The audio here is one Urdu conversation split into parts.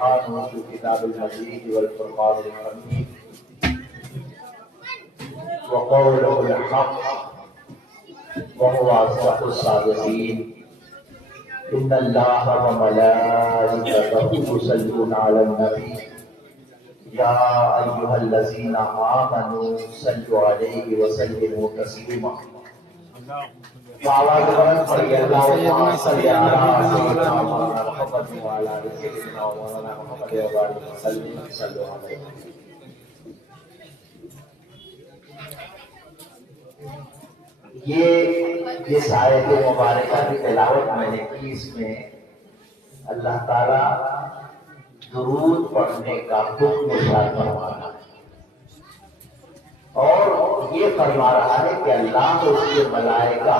سبحانه في كتاب المجيد والفرقان الحميد وقوله الحق وهو أصدق الصادقين إن الله وملائكته يصلون على النبي يا أيها الذين آمنوا صلوا عليه وسلموا تسليما آواز بلند پڑھیے اللہم صل علی سیدنا مولانا محمد وعلی آل سیدنا مولانا محمد وبارک وسلم صلوا علیہ. یہ جس آیت مبارکہ کی تلاوت میں نے کی، اس میں اللہ تعالی درود پڑھنے کا حکم ارشاد فرما رہا ہے اور یہ فرما رہا ہے کہ اللہ اور اس کے ملائکہ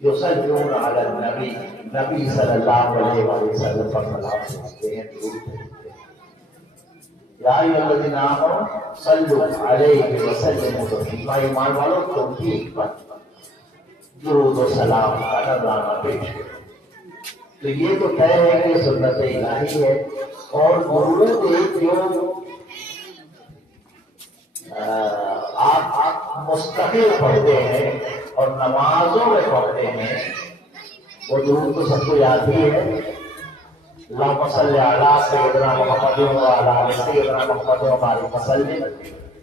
یصلون علی النبی، نبی صلی اللہ علیہ وسلم پر سلام بھیجتے ہیں، درود بھیجتے ہیں. یا ایھا الذین آمنوا صلوا علیہ وسلموا تسلیما، ایمان والو تم بھی پر درود و سلام کا نذرانہ پیش کرو. تو یہ تو طے ہے کہ سنت الہی ہے. اور درود ایک جو آپ مستقل پڑھتے ہیں اور نمازوں میں پڑھتے ہیں، وہ درود تو سب کو یاد ہی ہے. اللہم صلی علی سیدنا محمد وعلی آل سیدنا محمد وبارک وسلم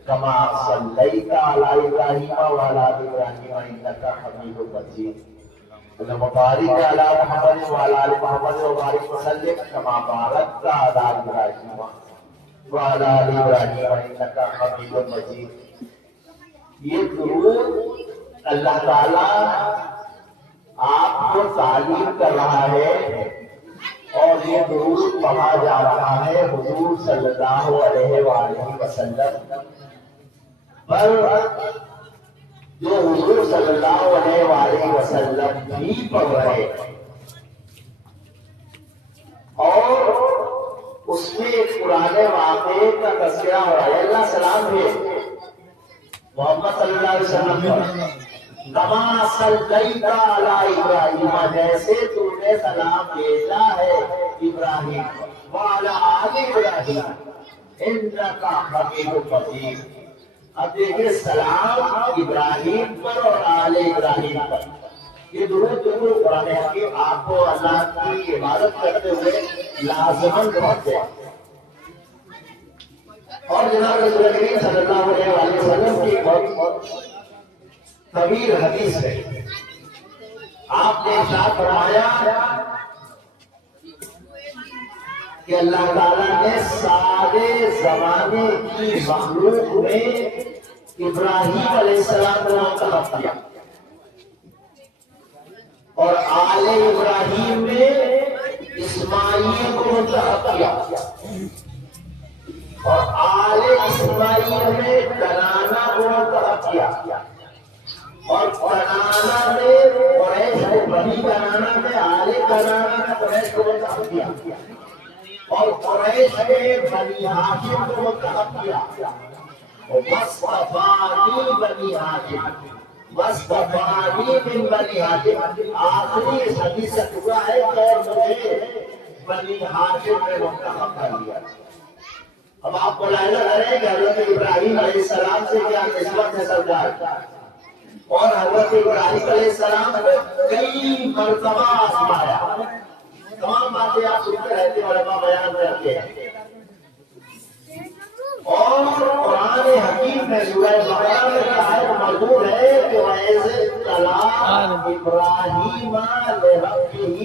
کما صلیت علی ابراہیم وعلی آل ابراہیم انک حمید مجید. اللہم بارک علی محمد وعلی آل محمد وبارک وسلم کما بارکت علی ابراہیم وعلی آل ابراہیم انک حمید مجید. یہ درود اللہ تعالیٰ آپ کو تعلیم کر رہا ہے اور یہ درود پڑھا جا رہا ہے حضور صلی اللہ علیہ وآلہ وسلم پر، جو حضور صلی اللہ علیہ وآلہ وسلم بھی پڑھ رہے ہیں. اور اس میں ایک پرانے واقعے کا تذکرہ ہو رہا ہے. اللہ سلام بھیج محمد صلی اللہ علیہ وسلم پر کما صلیت علی ابراہیم، جیسے تم نے سلام بھیجا ہے ابراہیم وعلی آل ابراہیم انک حمید مجید. اب دیکھیں سلام ابراہیم پر اور آل ابراہیم پر. یہ درود قرآن حکیم آپ کو اللہ کی عبادت کرتے ہوئے لازماً پڑھتے ہیں. اور جناب رسول کریم صلی اللہ علیہ وسلم کی بہت طویل حدیث ہے. آپ نے ارشاد فرمایا کہ اللہ تعالیٰ نے سارے زمانے کی مخلوق میں ابراہیم علیہ السلام کو منتخب کیا اور آل ابراہیم میں اسماعیل کو منتخب کیا اور آل اسماعیل میں کنانہ کو منتخب کیا اور کنانہ میں قریش کو، بنی کنانہ میں آل کنانہ میں قریش کو منتخب کیا اور قریش میں بنی ہاشم کو منتخب کیا. وَاصْطَفَانِي بَنِي ہاشم، وَاصْطَفَانِي مِن بَنِي ہاشم. آخری اس حدیث کا ٹکڑا ہے کہ مجھے بنی ہاشم میں منتخب کر لیا. اب آپ ملاحظہ کریں کہ حضرت ابراہیم علیہ السلام سے کیا نسبت ہے سرکار، اور حضرت ابراہیم علیہ السلام کو کئی مرتبہ آزمایا. تمام باتیں آپ سنتے رہتے ہیں، علماء بیان کرتے ہیں. اور قرآن حکیم میں سورہ بقرہ میں کہا ہے، مذکور ہے کہ وَإِذِ ابْتَلَىٰ إِبْرَاهِيمَ لِرَبِّهِ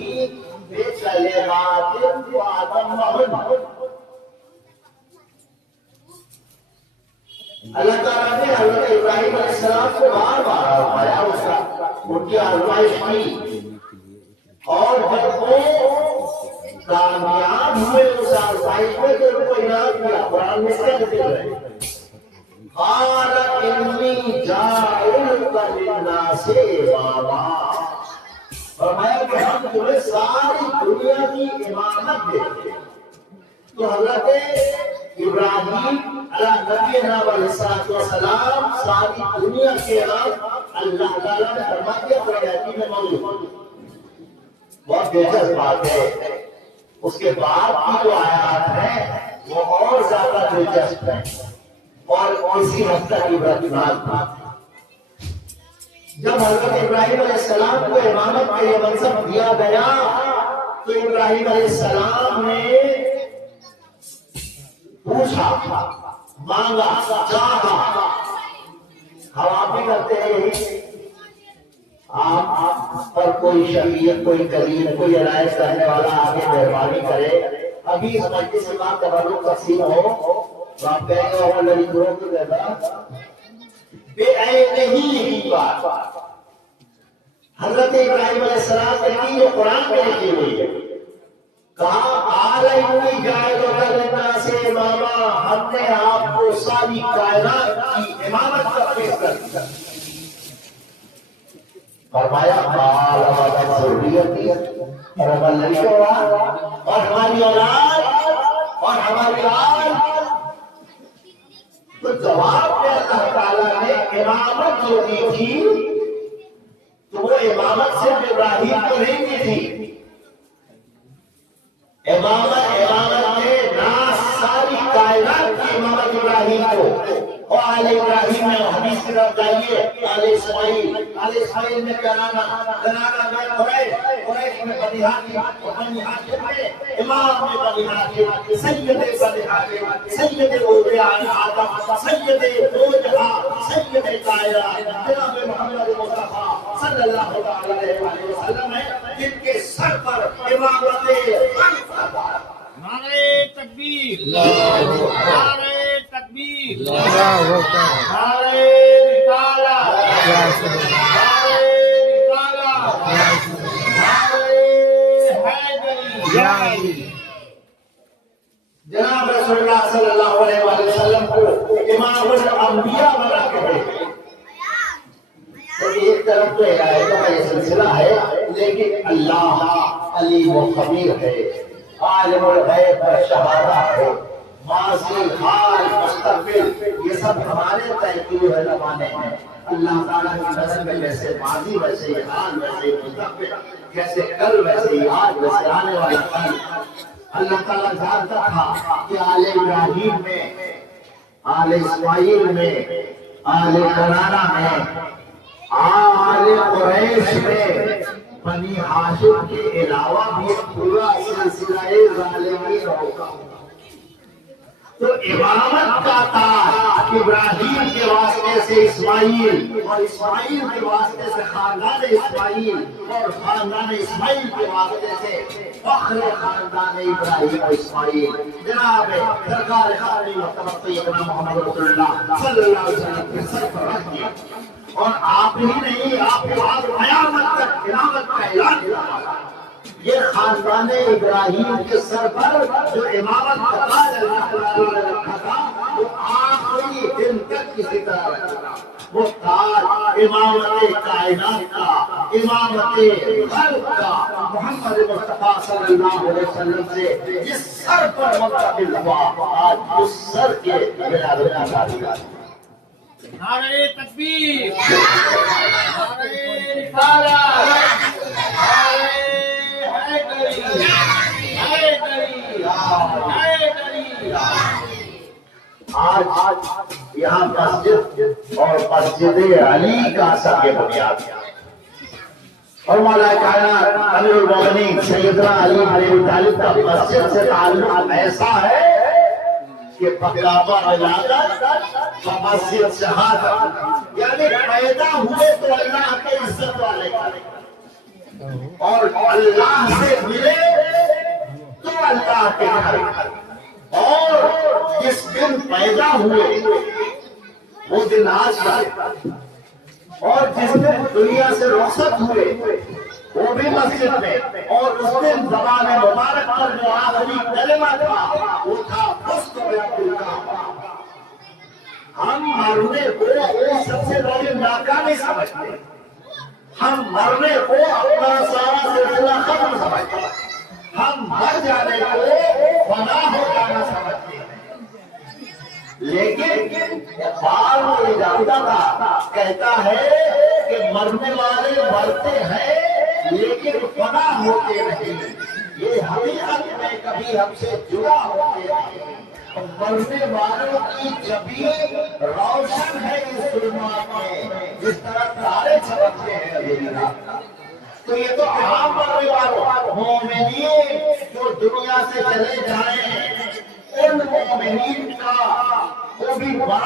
بِكَلِمَاتٍ فَأَتَمَّهُنَّ. اللہ تعالیٰ نے حضرت ابراہیم علیہ السلام کو بار بار آزمایا، ان کی آزمائش کی، اور جب وہ کامیاب ہوئے اس آزمائش میں تو ان کو انعام کیا. قرآن میں کیا ذکر ہے؟ قَالَ إِنِّي جَاعِلُكَ لِلنَّاسِ إِمَامًا. فرمایا کہ ہم تمہیں ساری دنیا کی امامت دیتے ہیں. تو حضرت ابراہیم علیہ نبینا والسلام ساری دنیا کے امام اللہ تعالیٰ نے فرما دیا قرآن حکیم میں موجود. بہت دلچسپ بات ہے. اس کے بعد کی جو آیات ہیں وہ اور زیادہ دلچسپ ہیں اور اسی وقت کی برکات بات. جب حضرت ابراہیم علیہ السلام کو امامت کا یہ منصب دیا گیا تو ابراہیم علیہ السلام نے پوچھا، مانگا، چاہا. ہم آپ بھی کرتے ہیں یہی. آپ پر کوئی شریعت، کوئی کریم، کوئی عنایت کرنے والا آگے مہربانی کرے، ابھی اس مجلس سے بات تبرک تقسیم ہو تو آپ کہیں گے وہ لڑی دوروں کی رہتا بے عین ہی بات. حضرت ابراہیم علیہ السلام کی جو قرآن میں لکھی ہوئی ہے، کہا قال انی جاعلک للناس اماما، ہم نے آپ کو ساری کائنات کی امامت کا فیصلہ کیا. فرمایا قال ومن ذریتی، اور ہماری اولاد اور ہماری آل. تو جواب میں اللہ تعالیٰ نے امامت جو دی تھی تو وہ امامت صرف ابراہیم کو نہیں دی تھی. امامت نے نہ ساری کائنات کی امامت ابراہیم کو. اور آل ابراہیم میں حدیث کی طرف جائیے، آل اسماعیل میں زنانہ میں قریش میں بنی ہاشم میں امام میں بنی ہاشم، سید بنی ہاشم، سید اولاد آدم، سید دو جہاں، سید کائنات جناب محمد مصطفیٰ صلی اللہ علیہ وسلم ہے، جن کے سر پر امامت نعرہ تکبیر، نعرہ تکبیر، نعرہ رسالت، نعرہ حیدری. جناب رسول اللہ صلی اللہ علیہ وسلم کو امام الانبیاء بنا کے بھیجا. تو ایک طرف تو ہدایتوں کا یہ سلسلہ ہے، لیکن اللہ علیم و خبیر ہے، عالم الغیب و شہادہ ہے. ماضی، حال، مستقبل یہ سب ہمارے طے کیے ہوئے زمانے ہیں. اللہ تعالیٰ کی نظر میں جیسے ماضی ویسے ہی حال، ویسے ہی مستقبل، جیسے کل ویسے ہی آج، ویسے آنے والا کل. اللہ تعالیٰ جانتا تھا کہ آل ابراہیم میں، آل اسماعیل میں، آل کنانہ میں، آل قریش میں، بنی ہاشم کے علاوہ بھی پورا سلسلہ ظالمین ہوگا. تو امامت کا تاج ابراہیم کے واسطے سے اسماعیل، اور اسماعیل کے واسطے سے خاندان اسماعیل، اور خاندان اسماعیل کے واسطے سے فخر خاندان ابراہیم و اسماعیل. جناب سرکار خالی وقت سیدنا محمد رسول اللہ صلی اللہ علیہ وسلم کے سر پر رکھ دیا. اور آپ ہی نہیں، آپ کے بعد قیامت تک امامت کا اعلان کیا. یہ خاندان ابراہیم کے سر پر جو امامت کا تاج اللہ تعالیٰ نے رکھا تھا وہ آخری دن تک کسی طرح رکھا. وہ تاج امامت کائنات کا، امامت خلق کا، محمد مصطفیٰ صلی اللہ علیہ وسلم سے جس سر پر منتقل ہوا، آج اس سر کے ولادت کا تاج. نعرہ تکبیر، نعرہ رسالت، نعرہ حیدری، حیدری، حیدری. آج یہاں مسجد اور مسجد علی کا سب یہ بنیاد ہے. اور مولا کائنات امیر المومنین سیدنا علی بن ابی طالب کا مسجد سے تعلق ایسا ہے کہ بقرابہ ولادت و مسجد شہادت، یعنی پیدا ہوئے تو اللہ کے عزت والے اور اللہ سے ملے تو اللہ کے گھر. اور جس دن پیدا ہوئے وہ دن آج ہے، اور جس دن دنیا سے رخصت ہوئے وہ بھی مسجد میں. اور اس دن زبان مبارک پر جو آخری کلمہ تھا وہ تھا فسق برب الکعبہ. ہم مرنے کو سب سے بڑی ناکامی سمجھتے ہیں، ہم مرنے کو اپنا سارا سلسلہ ختم سمجھتے ہیں، ہم مر جانے کو فنا ہو جانا سمجھتے ہیں. لیکن اقبال وہ جانتا تھا، کہتا ہے کہ مرنے والے مرتے ہیں لیکن فنا ہوتے نہیں، یہ حقیقت میں کبھی ہم سے جدا ہوتے نہیں۔ مرنے والوں کی جبھی روشن ہے اس ظلمات میں، جس طرح تارے چمکتے ہیں اندھیری رات۔ تو یہ تو عام مرنے والوں، مومنین جو دنیا سے چلے جائیں، ان مومنین کا وہ بھی بڑا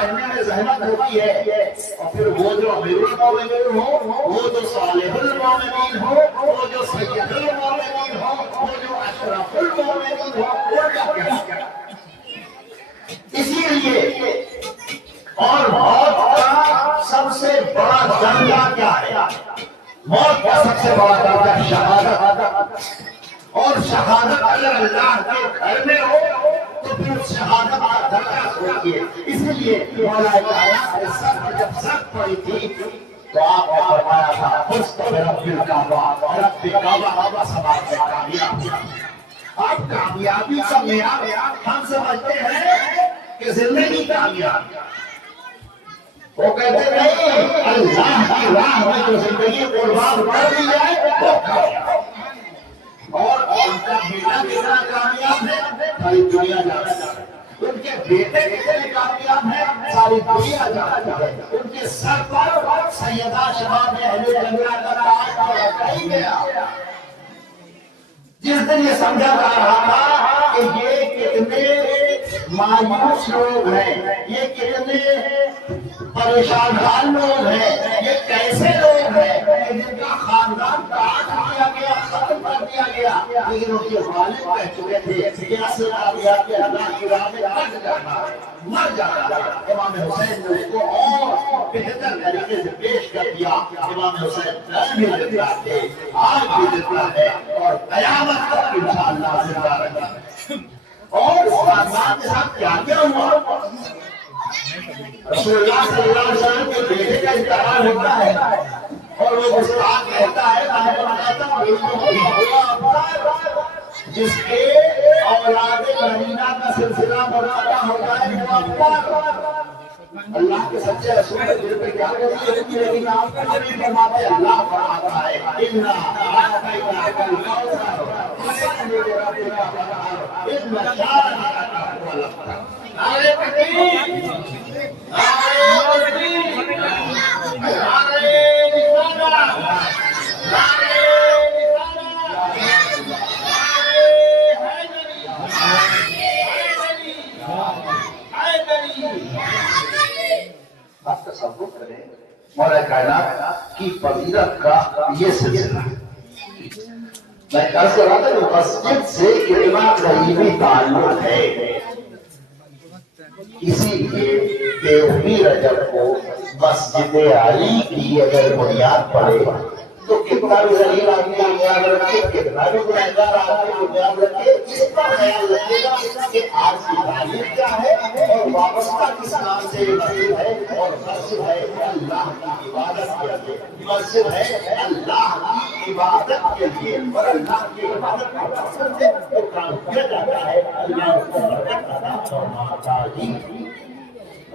کہنے میں زحمت ہوتی ہے، اور پھر وہ جو امیر المومنین ہو، وہ جو صالح المومنین ہو، وہ جو سید المومنین ہو، وہ جو اشرف المومنین ہو، وہ کیا کیا۔ اسی لیے اور موت کا سب سے بڑا درجہ کیا ہے؟ موت کا سب سے بڑا درجہ شہادت، اور شہادت اگر اللہ کے گھر میں ہو تو پھر شہادت کا درجہ سوچیے۔ اس لیے مولا کائنات نے جب سخت پڑی تھی تو آپ نے فرمایا تھا رب الکعبہ، رب کعبہ سماعت میں کامیاب۔ اب کامیابی کا معیار ہم سمجھتے ہیں کہ زندگی کامیاب، وہ کہتے نہیں اللہ کی راہ میں جو زندگی قربان کر دی جائے وہ کامیاب۔ اور ان کا بیٹا کتنا کامیاب ہے ساری دنیا جانتی ہے، ان کے بیٹے کتنے کامیاب ہیں ساری دنیا جانتی ہے، ان کے سر پر سیدہ شباب اہل جنت کا تاج رکھا ہی گیا۔ جس دن یہ سمجھا جا رہا تھا کہ یہ کتنے مایوس لوگ ہیں، یہ کتنے پریشان حال لوگ ہیں، یہ کیسے لوگ ہیں جن کا خاندان کاٹ دیا گیا، ختم کر دیا گیا، لیکن ان کے والد کہہ چکے تھے کہ اصل کامیاب کے اللہ کی راہ میں مر جانا۔ امام حسین نے اس کو اور بہتر طریقے سے پیش کر دیا۔ امام حسین بھی زندہ تھے، آج بھی زندہ ہے، اور قیامت تک انشاءاللہ زندہ رہیں گے۔ اور اس خاندان کے ساتھ کیا کیا ہوا؟ رسول اللہ صلی اللہ علیہ وسلم کے بیٹے کا انتقال ہوتا ہے اور وہ گستاخ کہتا ہے جس کے اولاد مدینہ کا سلسلہ بڑھاتا ہوتا ہے اللہ کے سچے رسول کے دل پہ کیا کرتی ہے، لیکن آپ کا نبی فرماتے ہیں اللہ فرماتا ہے اِنَّا أَعْطَيْنَاكَ الْكَوْثَرَ فَصَلِّ لِرَبِّكَ وَانْحَرْ إِنَّ شَانِئَكَ هُوَ الْأَبْتَرُ۔ نعرہ تکبیر، نعرہ تکبیر، نعرہ رسالت، نعرہ آپ تصور کریں مولا کائنات کی فضیلت کا یہ سلسلہ۔ میں کل سے رہا تھا کہ مسجد سے کتنا قریبی تعلق ہے، اسی لیے 13ویں رجب کو مسجد علی کی اگر بنیاد پڑے تو کتنا بھی ذلیل آدمی بنیاد رکھے، کتنا بھی گنہگار آدمی بنیاد رکھے، اس پر خیال رکھے گا کہ آج کی تعلیم کیا ہے اور وابستہ کس نام سے مسجد ہے، اور مسجد ہے اللہ کی عبادت کے لیے، مسجد ہے اللہ کی عبادت کے لیے، اور اللہ کی عبادت کا مقصد ہے جو کام کیا جاتا ہے اللہ اس کو برکت عطا فرماتا ہے۔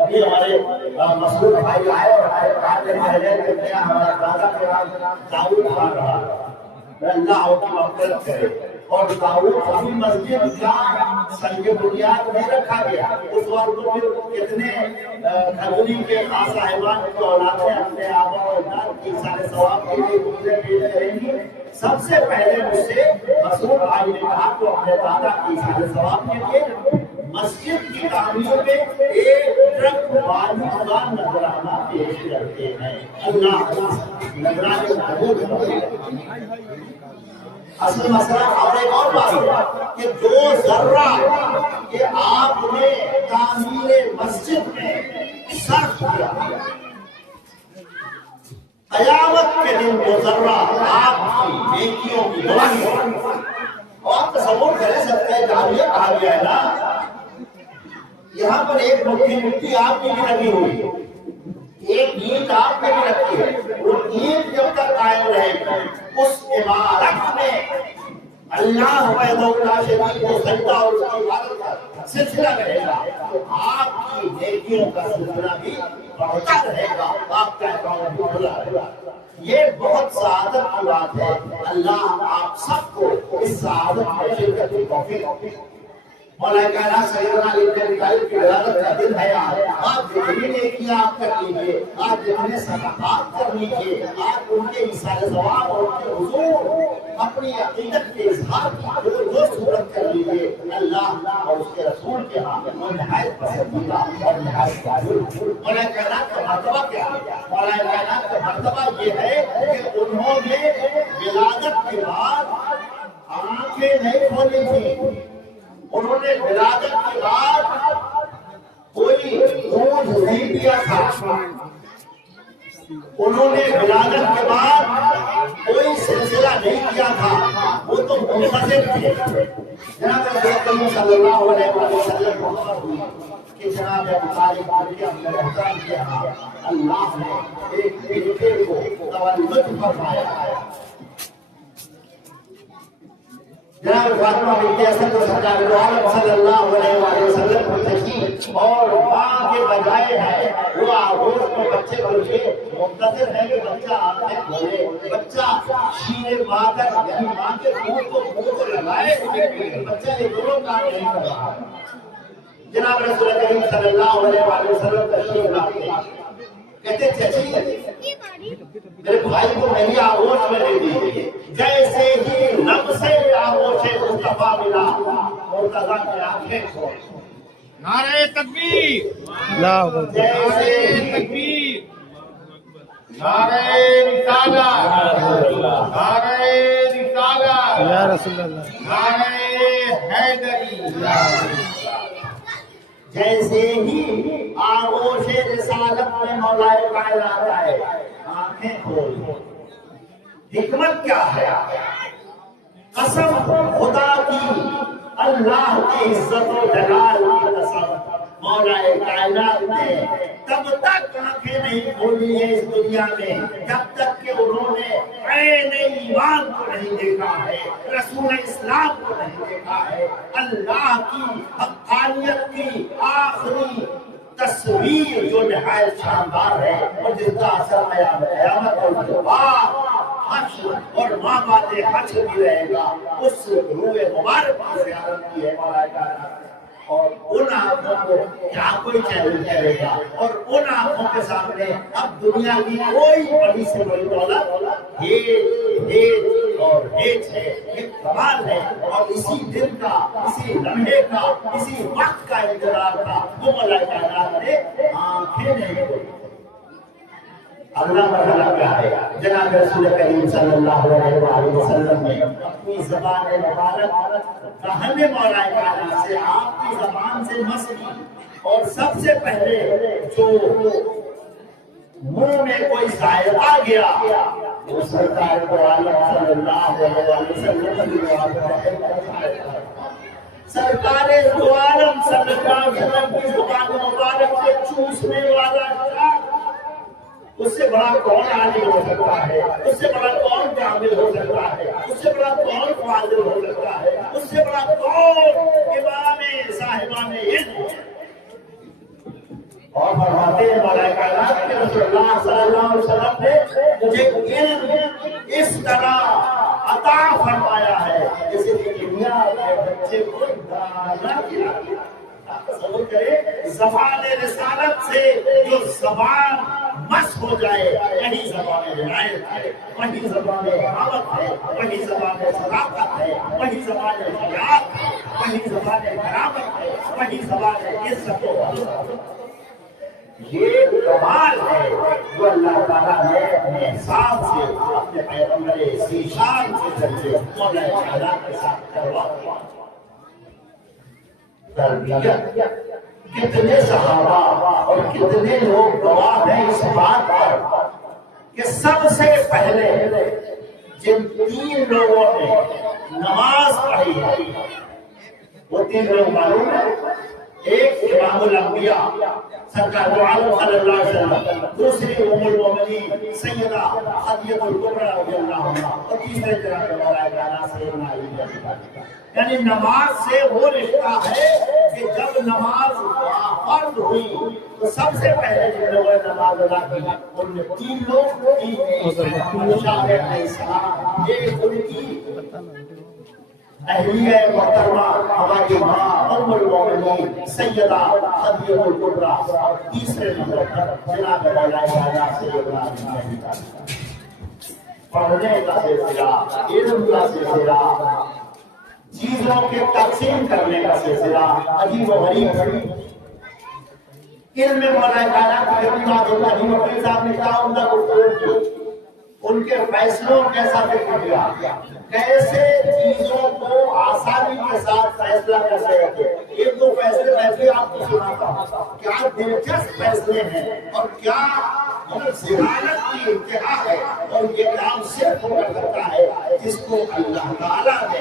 ابھی ہمارے مسعود بھائی آئے اور ہمارا دادا کے نام داؤد خان رہا، اللہ آپ کی مغفرت کرے، اور داؤد خان مسجد کا سنگ بنیاد نہیں رکھا گیا، اس وقت پھر کتنے کھجوری کے خاص صاحبان کی اولادیں اپنے آبا و اجداد کی سارے ثواب کے لیے مجھے پیش کریں گی۔ سب سے پہلے مجھ سے مسعود بھائی نے کہا تو اپنے دادا کی سارے ثواب کے لیے مسجد کی تعمیر میں ایک ٹرک بالو کا نذرانہ پیش کرتے ہیں۔ اللہ نذرانے قبول کرے۔ اصل مسئلہ اور ایک اور بات ہے کہ 2 ذرہ کہ آپ نے تعمیر مسجد میں صرف کیا، قیامت کے دن 2 ذرہ آپ کی نیکیوں کی بڑھائی ہے۔ اور تصور کریں صدقہ جاریہ کہا گیا ہے نا، یہاں پر ایک مٹھی مٹی آپ کی بھی لگی ہوئی، ایک اینٹ آپ نے بھی رکھی ہے، وہ اینٹ جب تک قائم رہے گی اس عمارت میں اللہ وحدہ لا شریک کو سجدہ اور اس کی عبادت کا سلسلہ رہے گا، تو آپ کی نیکیوں کا سلسلہ بھی بڑھتا رہے گا، آپ کا اکاؤنٹ بھی کھلا رہے گا۔ یہ بہت سعادت کی بات ہے. اللہ آپ سب کو اس سعادت میں شرکت کی توفیق. مولا کائنات سیدنا علی بن ابی طالب کی ولادت کا دن ہے آج. آپ جتنی نیکیاں آپ کر لیجیے, آپ جتنے صدقات کر لیجیے, آپ ان کے ایصال ثواب اور ان کے حضور اپنی عقیدت کے اظہار کی جو صورت کر لیجیے, اللہ اور اس کے رسول کے ہاں وہ نہایت پسندیدہ اور نہایت قابل. مولا کائنات کا مرتبہ کیا ہے؟ مولا کائنات کا مرتبہ یہ ہے کہ انہوں نے ولادت کے بعد آنکھیں نہیں کھولی تھی. انہوں نے ولادت کے بعد کوئی دودھ نہیں پیا تھا. انہوں نے ولادت کے بعد کوئی سلسلہ نہیں کیا تھا. وہ تو منتظر تھے. جناب رسول کریم صلی اللہ علیہ وسلم ہوئی کہ جناب ابو طالب کے اندر محترم کے ہاں اللہ نے ایک بیٹے کو تولد فرمایا. جناب فاطمہ بنت اسد سرکار دو عالم صلی اللہ علیہ وسلم کو تشریف اور ماں کے بجائے ہے وہ آغوش میں بچے بن کے منتظر ہے کہ بچہ آنکھیں کھولے, بچہ شیر ماں تک یعنی ماں کے منہ کو لگائے, بچہ یہ دونوں کام نہیں کر رہا. جناب رسول کریم صلی اللہ علیہ وسلم تشریف لاتے کہتے چچی میرے بھائی کو میری آغوش میں لے دیجیے. جیسے ہی لب سے آغوش مصطفیٰ ملا مرتضیٰ کی آنکھیں کھول. نعرہ تکبیر, جیسے تکبیر, نعرہ رسالت, نعرہ رسالت, یا رسول اللہ, نعرہ حیدری. جیسے ہی آغوش رسالت میں مولا کائنات آئے آنکھیں کھول. حکمت کیا ہے؟ قسم خدا کی, اللہ کی عزت و جلال کی قسم, مولا کائنات نے تب تک آنکھیں نہیں کھولی ہے اس دنیا میں جب تک کہ انہوں نے عین ایمان کو نہیں دیکھا ہے, رسول اسلام کو نہیں دیکھا ہے. اللہ کی حقانیت کی آخری تصویر جو نہایت شاندار ہے اور جس کا اثر قیامت اور بعد حشر اور مابعد حشر بھی رہے گا, اس روح مبارک کی زیارت کی ہے مولا کائنات. اور ان آنکھوں کو کیا کوئی چیلنج کرے گا, اور ان آنکھوں کے سامنے اب دنیا کی کوئی بڑی سے بڑی دولت ہیج اور ہیج ہے, یہ کمال ہے. اور اسی دن کا, اسی لمحے کا, اسی وقت کا انتظار تھا, وہ مولا کائنات نے آنکھیں نہیں کھولی. اللہ مرحلہ کیا ہے؟ جناب رسول کریم صلی اللہ علیہ وسلم نے اپنی زبان مبارک کہنے مولا کائنات سے آپ کی زبان سے مسکی, اور سب سے پہلے جو منہ میں کوئی ذائقہ گیا وہ سرکار دو عالم صلی اللہ علیہ وسلم سرکار دو عالم صلی اللہ علیہ وسلم کی زبان مبارک سے چوسنے والا شخص, اس سے بڑا کون عالم ہو سکتا ہے, اس سے بڑا کون کامل ہو سکتا ہے, اس سے بڑا کون فاضل ہو سکتا ہے, اس سے بڑا کون امام صاحبان علم. اور فرماتے ہیں مولا کائنات کے رسول اللہ صلی اللہ علیہ وسلم نے مجھے علم اس طرح عطا فرمایا ہے جیسے کہ دنیا کے بچے کو دانا کھلاتے. تصور کرے زبان رسالت سے جو زبان مس ہو جائے, وہی زبان عنایت ہے, وہی زبان دعوت ہے, وہی زبان صداقت ہے, وہی زبان حیات ہے, وہی زبان کرامت ہے, وہی زبان عزت و عظمت. یہ کمال ہے جو اللہ تعالیٰ نے اپنے احسان سے اپنے پیغمبر ذیشان کے ذریعے مولا کائنات کے ساتھ کروایا. تربیت, کتنے صحابہ اور کتنے لوگ گواہ ہیں اس بات پر کہ سب سے پہلے جن 3 لوگوں نے نماز پڑھی ہے وہ 3 لوگ معلوم ہے. ایک امام الانبیاء سرکار دو عالم صلی اللہ علیہ وسلم، دوسری ام المومنین سیدہ خدیجہ الکبریٰ رضی اللہ عنہا، اور تیسرے جناب مولانا سیدنا علی رضی اللہ عنہ۔ یعنی نماز سے وہ رشتہ ہے کہ جب نماز فرض ہوئی تو سب سے پہلے جن لوگوں نے نماز ادا کی ان میں تین لوگ، شاہ علیہ السلام، ایک ان کی اہلیہ محترمہ ہماری ماں ام المومنین سیدہ خدیجہ الکبریٰ، اور تیسرے نمبر پر جناب مولانا سیدنا علی رضی اللہ عنہ۔ پڑھنے کا سلسلہ، علم کا سلسلہ، چیزوں کے تقسیم کرنے کا سلسلہ عجیب و غریب ہے۔ علم میں مولانا حکیم مفتی صاحب نے کہا عمدہ گفتگو کی، ان کے فیصلوں کیسا فکر کیا، کیسے چیزوں کو آسانی کے ساتھ فیصلہ کرتے رہتے۔ ایک دو فیصلے میں بھی آپ کو سناتا ہوں، کیا دلچسپ فیصلے ہیں اور کیا ذہانت کی انتہا ہے، اور یہ کام صرف ہوا کرتا ہے جس کو اللہ تعالیٰ نے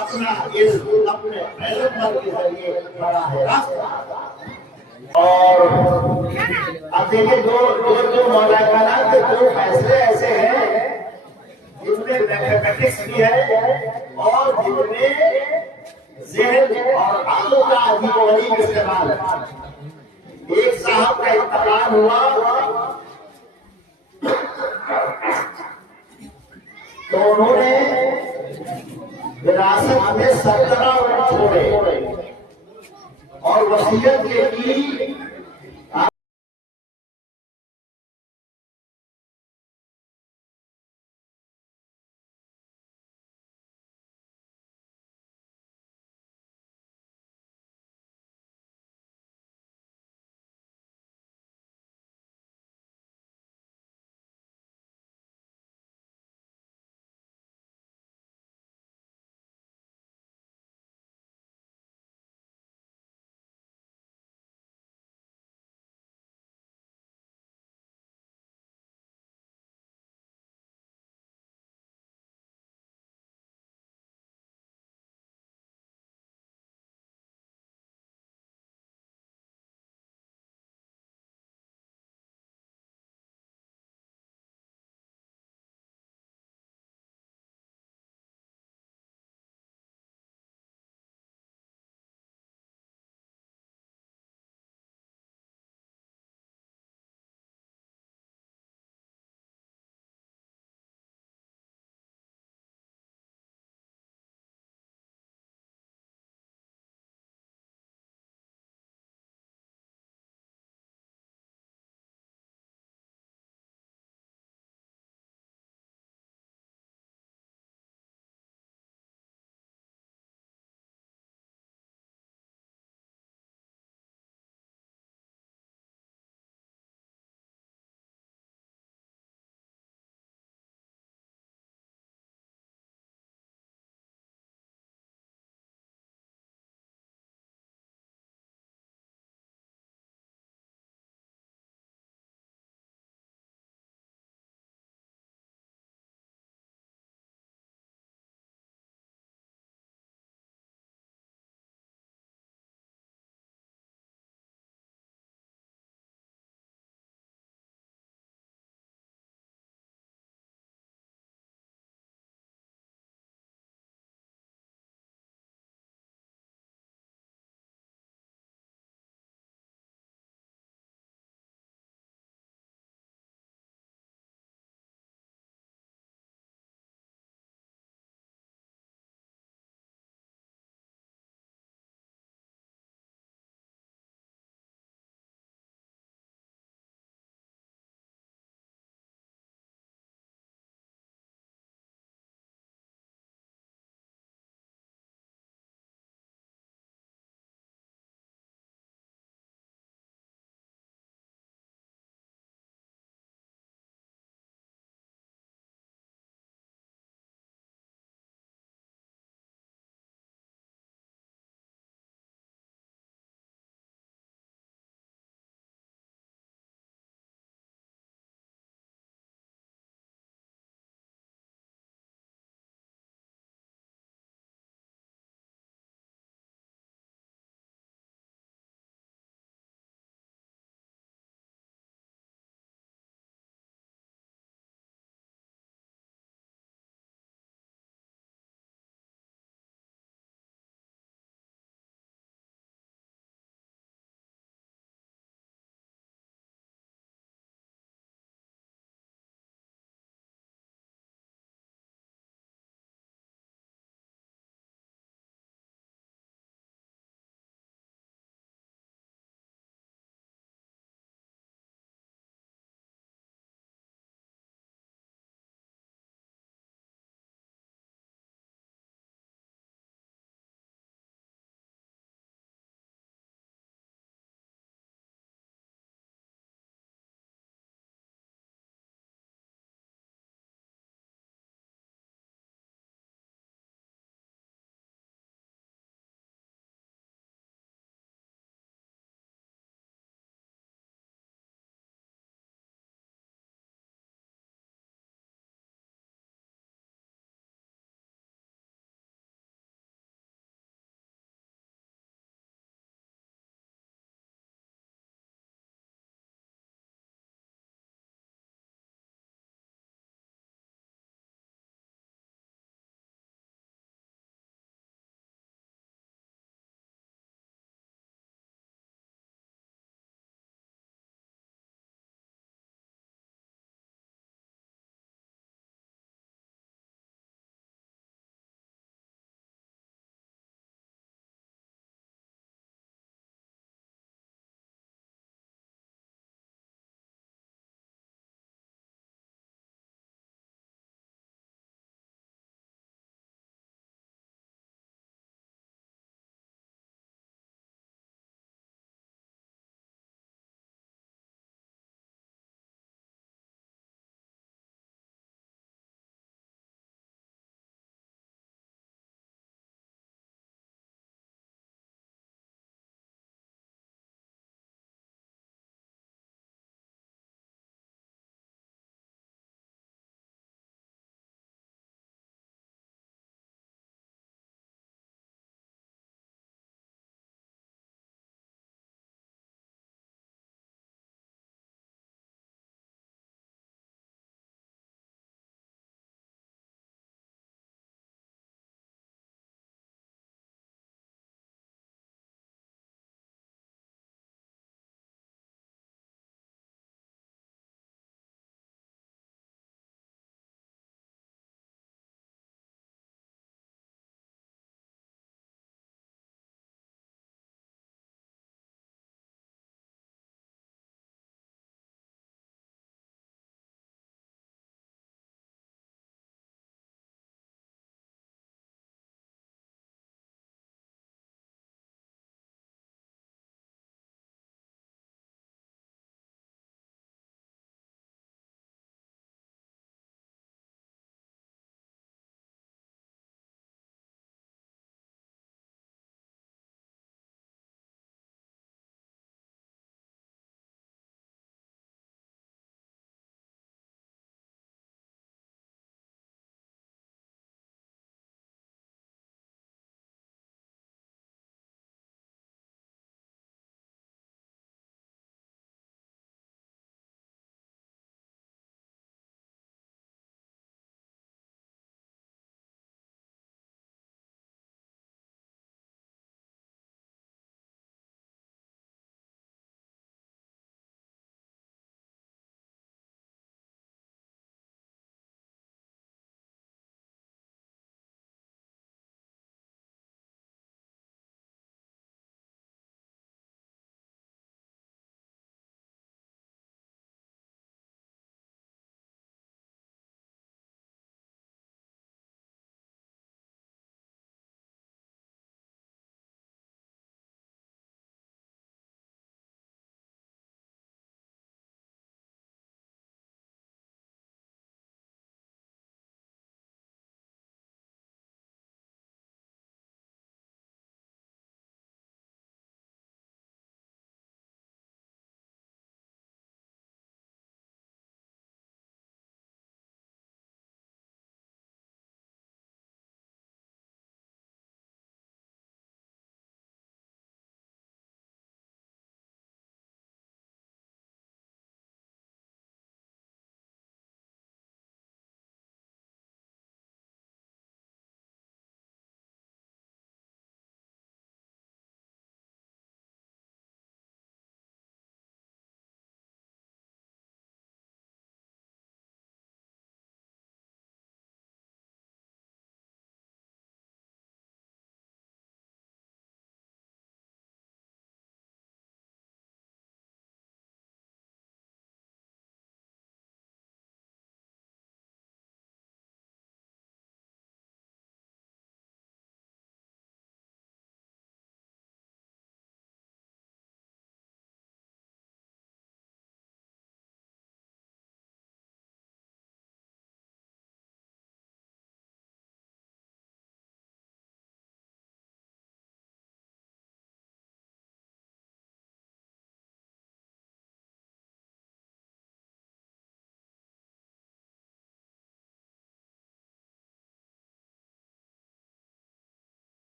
اپنا علم اپنے پیغمبر کے ذریعے براہ راست بتایا۔ اور اب دیکھیں جو مولانا کے دو فیصلے ایسے ہیں جن میں میتھمیٹکس بھی ہے اور جن میں ذہن اور عقل کا عجیب و غریب استعمال ہے۔ ایک صاحب کا انتقال ہوا تو انہوں نے وراثت میں 17 اونٹ چھوڑے اور وصیت یہ کی